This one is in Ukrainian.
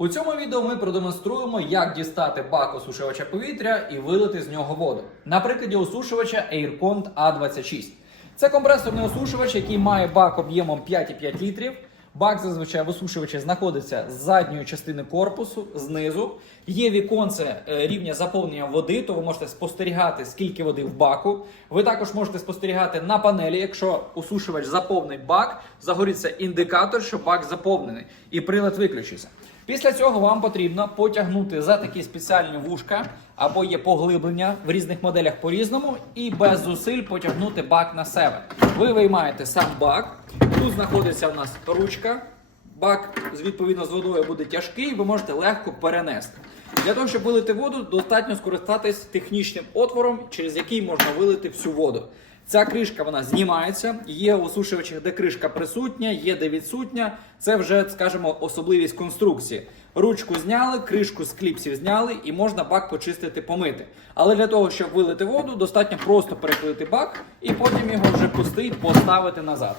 У цьому відео ми продемонструємо, як дістати бак осушувача повітря і вилити з нього воду. На прикладі осушувача AirCont A26. Це компресорний осушувач, який має бак об'ємом 5,5 літрів. Бак зазвичай в знаходиться з задньої частини корпусу, знизу. Є віконце е, рівня заповнення води, то ви можете спостерігати, скільки води в баку. Ви також можете спостерігати на панелі, якщо осушувач заповнить бак, загориться індикатор, що бак заповнений, і прилад виключиться. Після цього вам потрібно потягнути за такі спеціальні вушка або є поглиблення в різних моделях по-різному, і без зусиль потягнути бак на себе. Ви виймаєте сам бак. Тут знаходиться у нас ручка. Бак відповідно з водою буде тяжкий, ви можете легко перенести. Для того, щоб вилити воду, достатньо скористатись технічним отвором, через який можна вилити всю воду. Ця кришка вона знімається. Є у осушувачах, де кришка присутня, є де відсутня. Це вже, скажімо, особливість конструкції. Ручку зняли, кришку з кліпсів зняли і можна бак почистити, помити. Але для того, щоб вилити воду, достатньо просто перекрити бак і потім його вже пустий поставити назад.